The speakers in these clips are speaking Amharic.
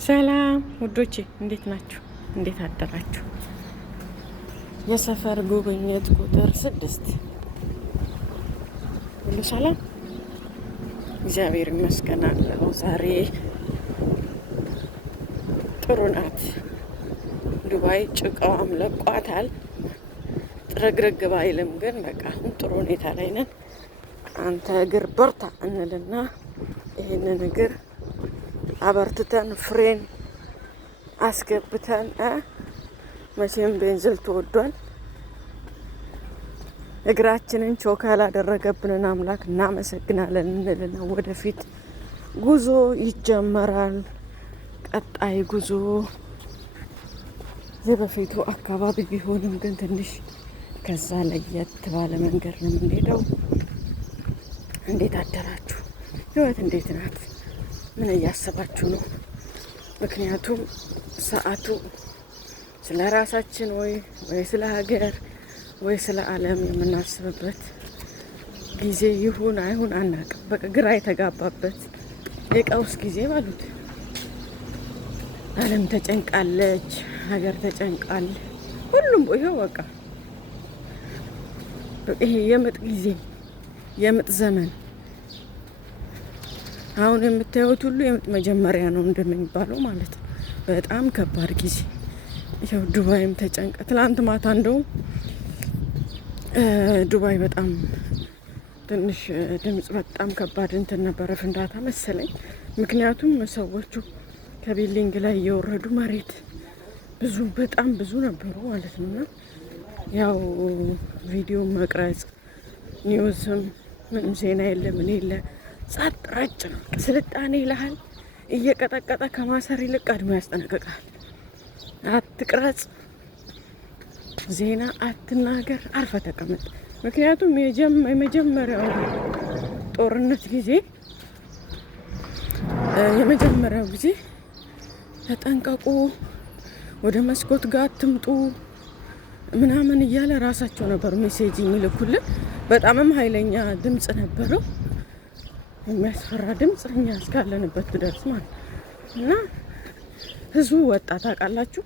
ሰላም ውዶቼ እንዴት ናችሁ? እንዴት አደራችሁ? የሰፈር ጉብኝት ቁጥር 6 ሁሉ ሰላም፣ እግዚአብሔር ይመስገን አለው። ዛሬ ጥሩ ናት ዱባይ። ጭቃዋም ለቋታል፣ ጥረግረግ ባይልም ግን በቃ አሁን ጥሩ ሁኔታ ላይ ነን። አንተ እግር በርታ እንልና ይህንን እግር አበርትተን ፍሬን አስገብተን መቼም ቤንዝል ተወዷል። እግራችንን ቾክ ያላደረገብንን አምላክ እናመሰግናለን እንልና ወደፊት ጉዞ ይጀመራል። ቀጣይ ጉዞ የበፊቱ አካባቢ ቢሆንም ግን ትንሽ ከዛ ለየት ባለ መንገድ ነው የምንሄደው። እንዴት አደራችሁ? ህይወት እንዴት ናት? ምን እያሰባችሁ ነው? ምክንያቱም ሰዓቱ ስለ ራሳችን ወይ ስለ ሀገር ወይ ስለ ዓለም የምናስብበት ጊዜ ይሁን አይሁን አናውቅም። በቃ ግራ የተጋባበት የቀውስ ጊዜ ባሉት። ዓለም ተጨንቃለች፣ ሀገር ተጨንቃል። ሁሉም ይኸው በቃ ይሄ የምጥ ጊዜ የምጥ ዘመን አሁን የምታዩት ሁሉ የምጥ መጀመሪያ ነው እንደሚባለው ማለት ነው። በጣም ከባድ ጊዜ። ያው ዱባይም ተጨንቀ ትላንት ማታ እንደውም ዱባይ በጣም ትንሽ ድምጽ በጣም ከባድ እንትን ነበረ፣ ፍንዳታ መሰለኝ። ምክንያቱም ሰዎቹ ከቢልዲንግ ላይ እየወረዱ መሬት በጣም ብዙ ነበሩ ማለት ነው። እና ያው ቪዲዮ መቅረጽ ኒውስም ምንም ዜና የለ ምን የለ፣ ጸጥ ረጭ ነው። ስልጣኔ ይልሃል እየቀጠቀጠ ከማሰር ይልቅ ቀድሞ ያስጠነቅቃል። አትቅረጽ፣ ዜና አትናገር፣ አርፈ ተቀመጥ። ምክንያቱም የመጀመሪያው ጦርነት ጊዜ ተጠንቀቁ፣ ወደ መስኮት ጋር አትምጡ ምናምን እያለ ራሳቸው ነበሩ ሜሴጅ የሚልኩልን። በጣምም ኃይለኛ ድምጽ ነበረው፣ የሚያስፈራ ድምጽ እኛ እስካለንበት ድረስ ማለት እና ህዝቡ ወጣ። ታውቃላችሁ፣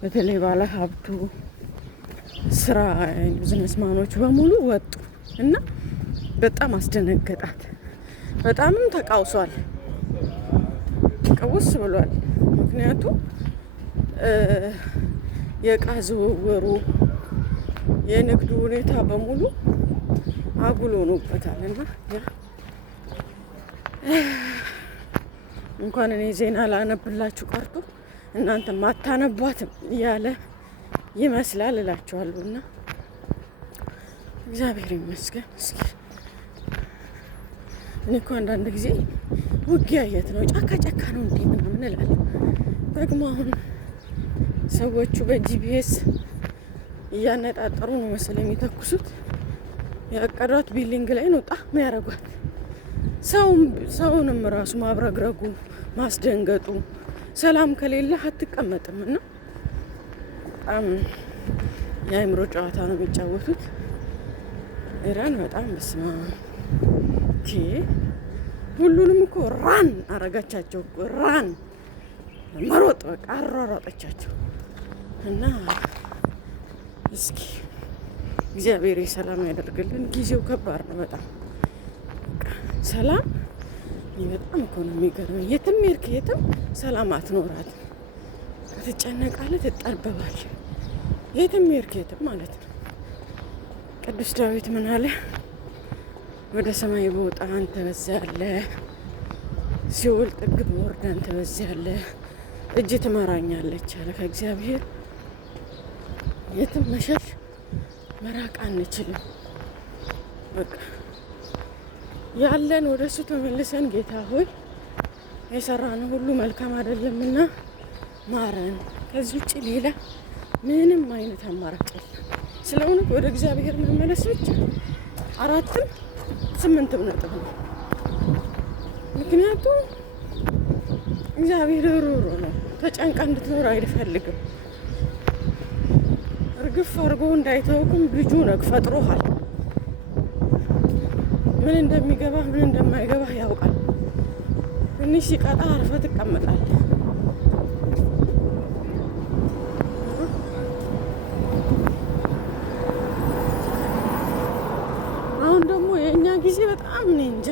በተለይ ባለ ሀብቱ ስራ ቢዝነስማኖች በሙሉ ወጡ እና በጣም አስደነገጣት። በጣምም ተቃውሷል፣ ቀውስ ብሏል። ምክንያቱም የእቃ ዝውውሩ የንግዱ ሁኔታ በሙሉ አጉል ሆኖበታል እና እንኳን እኔ ዜና ላነብላችሁ ቀርቶ እናንተ ማታነቧትም እያለ ይመስላል እላችኋለሁ። እና እግዚአብሔር ይመስገን። እስኪ እኔ እኮ አንዳንድ ጊዜ ውጊያ የት ነው? ጫካ ነው እንዴ ምናምን እላለሁ። ደግሞ አሁን ሰዎቹ በጂፒኤስ እያነጣጠሩ ነው መሰለኝ የሚተኩሱት። ያቀዷት ቢልዲንግ ላይ ነው ጣ የሚያደርጓት። ሰውንም ራሱ ማብረግረጉ ማስደንገጡ፣ ሰላም ከሌለ አትቀመጥም። እና በጣም የአእምሮ ጨዋታ ነው የሚጫወቱት። ኢራን በጣም በስማ ሁሉንም እኮ ራን አረጋቻቸው። ራን መሮጥ በቃ አሯሯጠቻቸው። እና እስኪ እግዚአብሔር ሰላም ያደርግልን። ጊዜው ከባድ ነው በጣም ሰላም። በጣም እኮ ነው የሚገርመኝ። የትም ሄድክ የትም ሰላም አትኖራትም። ትጨነቃለህ፣ ትጠበባለህ። የትም ሄድክ የትም ማለት ነው። ቅዱስ ዳዊት ምን አለ? ወደ ሰማይ በወጣ አንተ በዚያ አለ፣ ሲኦል ጥግ በወርድ አንተ በዚያ አለ፣ እጅ ትመራኛለች አለ። ከእግዚአብሔር የትም መሸሽ መራቅ አንችልም። በቃ ያለን ወደ እሱ ተመልሰን ጌታ ሆይ የሰራነው ሁሉ መልካም አይደለምና ማረን። ከዚህ ውጭ ሌላ ምንም አይነት አማራጭ የለም። ስለሆነ ወደ እግዚአብሔር መመለስ ብቻ 4ም 8ም ነጥብ ነው። ምክንያቱም እግዚአብሔር ሩሩ ነው። ተጨንቃ እንድትኖር አይፈልግም። እርግፍ አድርጎ እንዳይተውክም ልጁ ነው ፈጥሮሃል። ምን እንደሚገባ ምን እንደማይገባ ያውቃል። ትንሽ ሲቀጣ አርፈህ ትቀመጣለህ። የእኛ ጊዜ በጣም እኔ እንጃ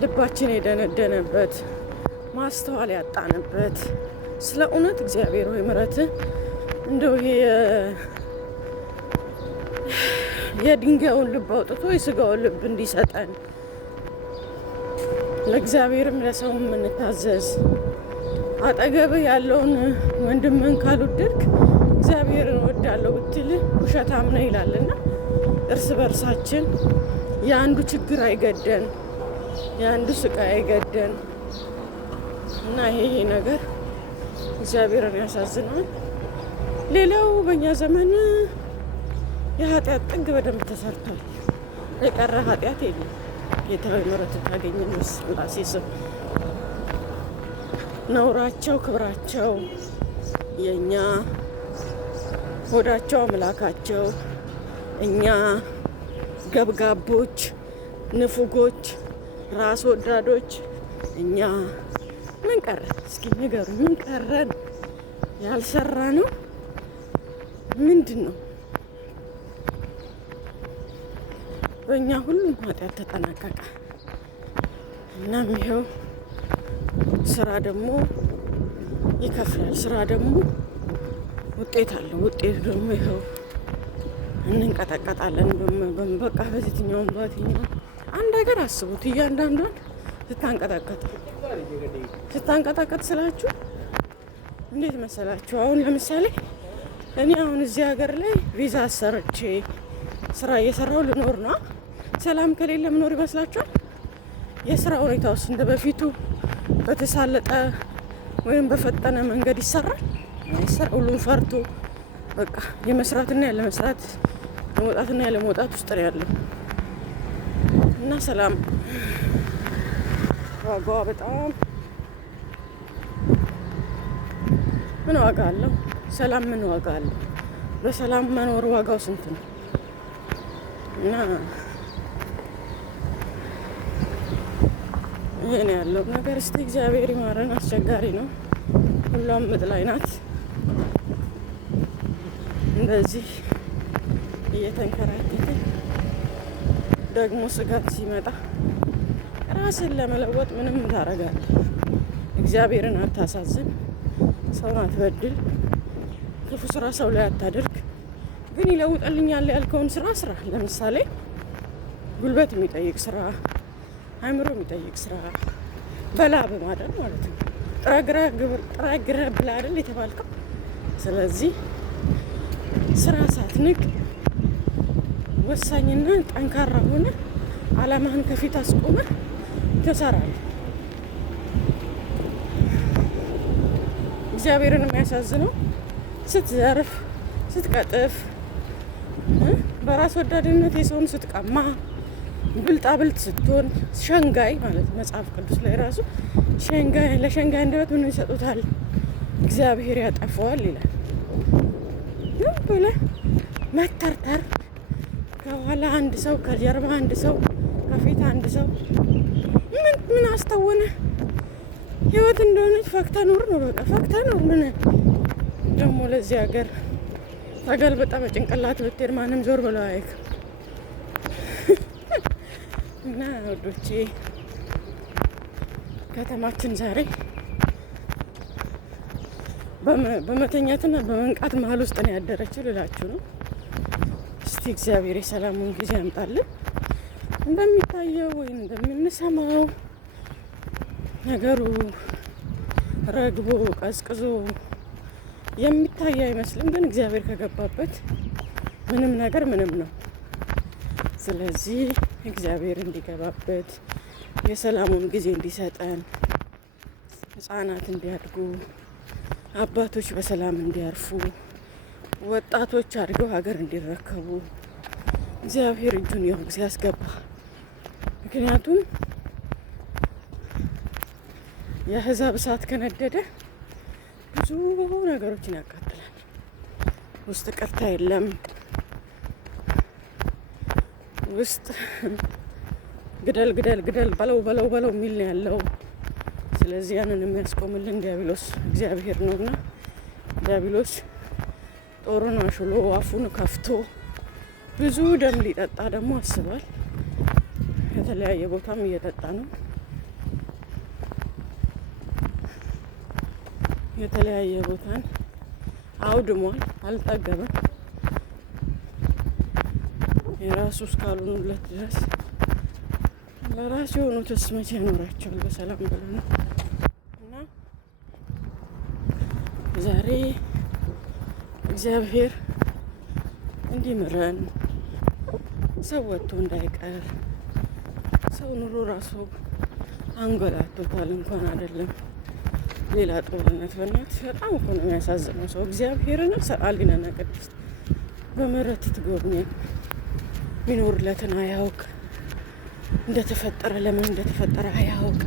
ልባችን የደነደነበት ማስተዋል ያጣንበት ስለ እውነት እግዚአብሔር ሆይ ምሕረትህ እንደው ይሄ የድንጋዩን ልብ አውጥቶ የስጋውን ልብ እንዲሰጠን ለእግዚአብሔርም ለሰውም የምንታዘዝ አጠገብህ ያለውን ወንድምህን ካልወደድክ እግዚአብሔርን እወዳለሁ ብትል ውሸታም ነው ይላልና እርስ በርሳችን የአንዱ ችግር አይገደን፣ የአንዱ ስቃይ አይገደን እና ይሄ ነገር እግዚአብሔርን ያሳዝናል። ሌላው በእኛ ዘመን የኃጢአት ጥግ በደንብ ተሰርቷል። የቀረ ኃጢአት የለም። ጌታዊ ምሕረት ታገኘን በስላሴ ስም። ነውራቸው ክብራቸው የእኛ ሆዳቸው አምላካቸው እኛ ገብጋቦች፣ ንፉጎች፣ ራስ ወዳዶች እኛ ምን ቀረን? እስኪ ንገሩ፣ ምን ቀረን? ያልሰራ ነው ምንድን ነው? በእኛ ሁሉም ኃጢአት ተጠናቀቀ። እናም ይኸው ስራ ደግሞ ይከፍላል። ስራ ደግሞ ውጤት አለው። ውጤቱ ደግሞ ይኸው እንንቀጠቀጣለን። በቃ በየትኛውም በየትኛው አንድ ሀገር አስቡት። እያንዳንዷን ስታንቀጠቀጥ ስላችሁ እንዴት መሰላችሁ? አሁን ለምሳሌ እኔ አሁን እዚህ ሀገር ላይ ቪዛ አሰርቼ ስራ እየሰራው ልኖር ነው። ሰላም ከሌለ ምኖር ይመስላችኋል? የስራ ሁኔታ ውስጥ እንደ በፊቱ በተሳለጠ ወይም በፈጠነ መንገድ ይሰራል? አይሰራ። ሁሉም ፈርቶ በቃ የመስራትና ያለ መስራት የመውጣትና ያለ መውጣት ውስጥ ነው ያለው እና ሰላም ዋጋዋ በጣም ምን ዋጋ አለው? ሰላም ምን ዋጋ አለው? በሰላም መኖር ዋጋው ስንት ነው? እና ይሄን ያለው ነገር እስቲ እግዚአብሔር ይማረን። አስቸጋሪ ነው። ሁሏም ምጥ ላይ ናት። እንደዚህ እየተንከራተተ ደግሞ ስጋት ሲመጣ ራስን ለመለወጥ ምንም ታረጋለህ? እግዚአብሔርን አታሳዝን፣ ሰውን አትበድል፣ ክፉ ስራ ሰው ላይ አታደርግ። ግን ይለውጠልኛል ያልከውን ስራ ስራ። ለምሳሌ ጉልበት የሚጠይቅ ስራ፣ አእምሮ የሚጠይቅ ስራ፣ በላብ ማደር ማለት ነው። ጥረግረ ብላ አይደል የተባልከው? ስለዚህ ስራ ሳትንቅ ወሳኝና ጠንካራ ሆነ አላማህን ከፊት አስቆመ ትሰራለህ። እግዚአብሔርን የሚያሳዝነው ስትዘርፍ፣ ስትቀጥፍ፣ በራስ ወዳድነት የሰውን ስትቀማ፣ ብልጣብልጥ ስትሆን፣ ሸንጋይ ማለት መጽሐፍ ቅዱስ ላይ ራሱ ለሸንጋይ አንደበት ምን ይሰጡታል? እግዚአብሔር ያጠፋዋል ይላል። ግን ብለህ መተርተር፣ ከኋላ አንድ ሰው፣ ከጀርባ አንድ ሰው፣ ከፊት አንድ ሰው ምን አስተወነ? ህይወት እንደሆነች ፈክታ ኑር ነው በቃ። ፈክታ ኑር። ምን ደግሞ ለዚህ ሀገር ተገልብጣ በጭንቅላት ብትሄድ ማንም ዞር ብለው አያይክም። እና ወዶቼ ከተማችን ዛሬ በመተኛትና በመንቃት መሀል ውስጥ ነው ያደረችው ልላችሁ ነው። እስቲ እግዚአብሔር የሰላሙን ጊዜ ያምጣልን። እንደሚታየው ወይም እንደምንሰማው ነገሩ ረግቦ ቀዝቅዞ የሚታይ አይመስልም። ግን እግዚአብሔር ከገባበት ምንም ነገር ምንም ነው። ስለዚህ እግዚአብሔር እንዲገባበት የሰላሙን ጊዜ እንዲሰጠን፣ ህፃናት እንዲያድጉ፣ አባቶች በሰላም እንዲያርፉ፣ ወጣቶች አድገው ሀገር እንዲረከቡ እግዚአብሔር እጁን ያስገባ። ምክንያቱም የአሕዛብ እሳት ከነደደ ብዙ ነገሮችን ያቃጥላል። ውስጥ ቅርታ የለም። ውስጥ ግደል ግደል ግደል በለው የሚል ነው ያለው። ስለዚህ ያንን የሚያስቆምልን ዲያብሎስ እግዚአብሔር ነውና ዲያብሎስ ጦሩን አሽሎ አፉን ከፍቶ ብዙ ደም ሊጠጣ ደግሞ አስቧል። የተለያየ ቦታም እየጠጣ ነው። የተለያየ ቦታን አውድሟል። አልጠገበም። የራሱ እስካልሆኑለት ድረስ ለራሱ የሆኑትስ መቼ ያኖራቸዋል በሰላም ብሎ ነው። እና ዛሬ እግዚአብሔር እንዲምረን ሰው ወጥቶ እንዳይቀር። ሰው ኑሮ ራሱ አንገላቶታል፣ እንኳን አይደለም ሌላ ጦርነት። በእናት በጣም እኮ ነው የሚያሳዝነው ሰው። እግዚአብሔርን ሰአሊነና ቅድስት በምህረት ትጎብኘን። ሚኖርለትን አያውቅ፣ እንደተፈጠረ ለምን እንደተፈጠረ አያውቅ፣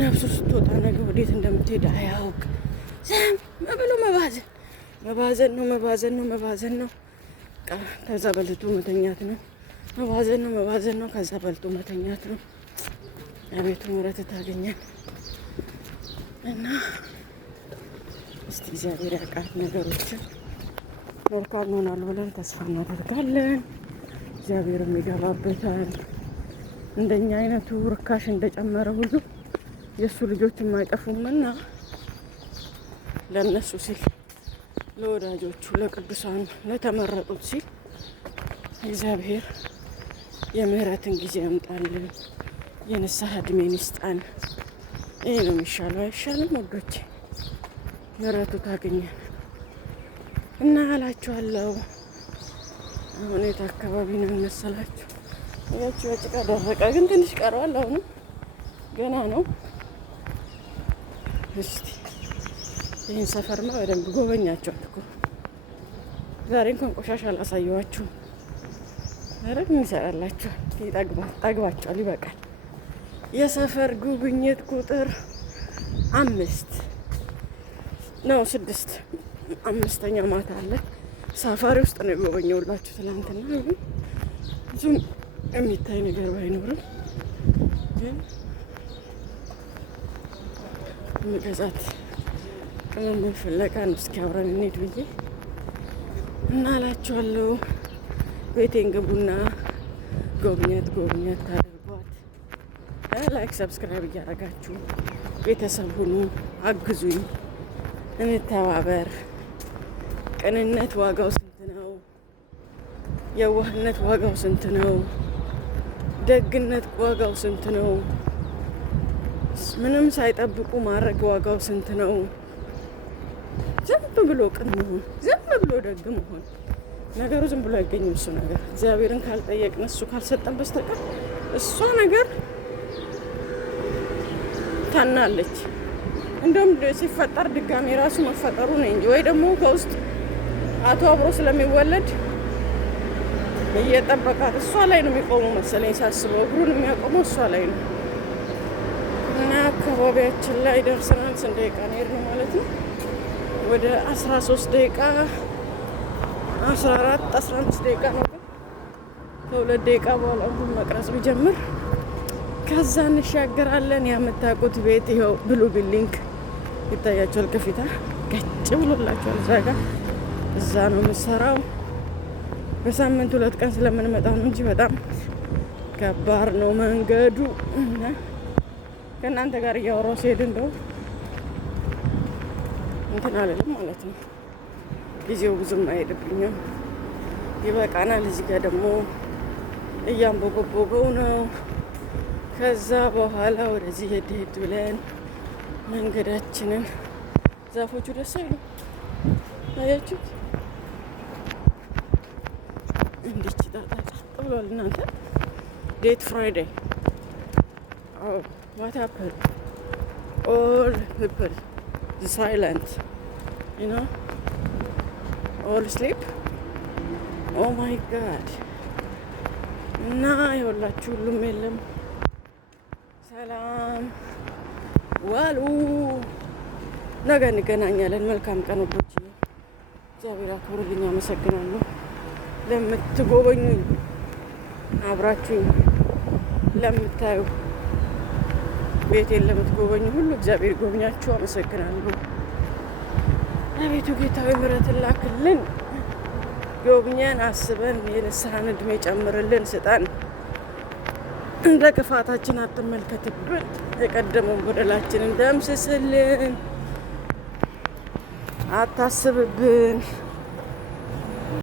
ነፍሱ ስትወጣ ነገ ወዴት እንደምትሄድ አያውቅ። ዝም ብሎ መባዘን ነው። ከዛ በልቶ መተኛት ነው። መባዘን ነው። ከዛ በልቶ መተኛት ነው። አቤቱ ምሕረት ታገኘን እና እስቲ እግዚአብሔር ያውቃል ነገሮችን መልካም ይሆናል ብለን ተስፋ እናደርጋለን። እግዚአብሔርም ይገባበታል። እንደኛ አይነቱ ርካሽ እንደጨመረ ሁሉ የእሱ ልጆች የማይጠፉምና ለእነሱ ሲል ለወዳጆቹ ለቅዱሳን ለተመረጡት ሲል እግዚአብሔር የምህረትን ጊዜ ያምጣልን፣ የንስሐ እድሜን ይስጣን። ይህ ነው የሚሻለው። አይሻልም ወዶቼ? ምህረቱ ታገኘን እና እላችኋለሁ። አሁን የት አካባቢ ነው መሰላችሁ? ያቺ በጭቃ ደረቀ፣ ግን ትንሽ ቀረዋል። አሁንም ገና ነው። እስቲ ይህን ሰፈርማ በደንብ ጎበኛቸዋል እኮ ዛሬ እንኳን ቆሻሻ አላሳየዋችሁም። ኧረ ምን ይሰራላችኋል? ጠግባችኋል። ይበቃል። የሰፈር ጉብኝት ቁጥር 5 ነው 6 5ኛ ማታ አለ። ሳፋሪ ውስጥ ነው የጎበኘሁላችሁ ትናንትና። ብዙም የሚታይ ነገር ባይኖርም ግን መገዛት ቅመም ፍለጋ ነው። እስኪ አብረን እንሂድ ብዬ እና እላችኋለሁ። ቤቴን ግቡና ጎብኘት ታደርጓት። ላይክ ሰብስክራይብ እያደረጋችሁ ቤተሰብ ሁኑ፣ አግዙኝ፣ እንተባበር። ቅንነት ዋጋው ስንት ነው? የዋህነት ዋጋው ስንት ነው? ደግነት ዋጋው ስንት ነው? ምንም ሳይጠብቁ ማድረግ ዋጋው ስንት ነው? ዝም ብሎ ቅን መሆን፣ ዝም ብሎ ደግ መሆን። ነገሩ ዝም ብሎ አይገኝም። እሱ ነገር እግዚአብሔርን ካልጠየቅን እሱ ካልሰጠን በስተቀር እሷ ነገር ታናለች። እንደውም ሲፈጠር ድጋሜ ራሱ መፈጠሩ ነው እንጂ ወይ ደግሞ ከውስጥ አቶ አብሮ ስለሚወለድ እየጠበቃት እሷ ላይ ነው የሚቆመው መሰለኝ ሳስበው። እግሩን የሚያቆመው እሷ ላይ ነው። እና አካባቢያችን ላይ ደርሰናል። ስንት ደቂቃ ነው የሄድነው ማለት ነው? ወደ 13 ደቂቃ 14 15 ደቂቃ ነው። ከ2 ደቂቃ በኋላ ሁሉ መቅረጽ ቢጀምር ከዛ እንሻገራለን። የምታውቁት ቤት ይኸው ብሉ ቢልዲንግ ይታያቸዋል። ከፊታ ገጭ ብሎላቸዋል። እዛ ጋር እዛ ነው የምሰራው። በሳምንት 2 ቀን ስለምንመጣ ነው እንጂ በጣም ከባድ ነው መንገዱ። እና ከእናንተ ጋር እያወራሁ ሲሄድ እንደው እንትን አልልም ማለት ነው። ጊዜው ብዙም አይሄድብኝም፣ ይበቃናል። እዚህ ጋር ደግሞ እያንቦገቦገው ነው። ከዛ በኋላ ወደዚህ ሄድ ብለን መንገዳችንን ዛፎቹ ደስ አይሉ አያችሁት? እንዲች ጣጣ ብሏል። እናንተ ዴት ፍራይዴይ what happened? All people silent, you know, all sleep. Oh my god. እና ይኸውላችሁ ሁሉም የለም። ሰላም ዋሉ። ነገ እንገናኛለን። መልካም ቀን ወዶች። እግዚአብሔር አክብሩልኝ። አመሰግናለሁ ለምትጎበኙኝ፣ አብራችሁኝ ለምታዩ፣ ቤቴን ለምትጎበኙ ሁሉ እግዚአብሔር ጎብኛችሁ። አመሰግናለሁ። አቤቱ ጌታዊ ምሕረትን ላክልን፣ ጎብኘን፣ አስበን፣ የንስሐን እድሜ ጨምርልን፣ ስጠን። እንደ ክፋታችን አትመልከትብን። የቀደመውን በደላችንን ደምስስልን፣ አታስብብን።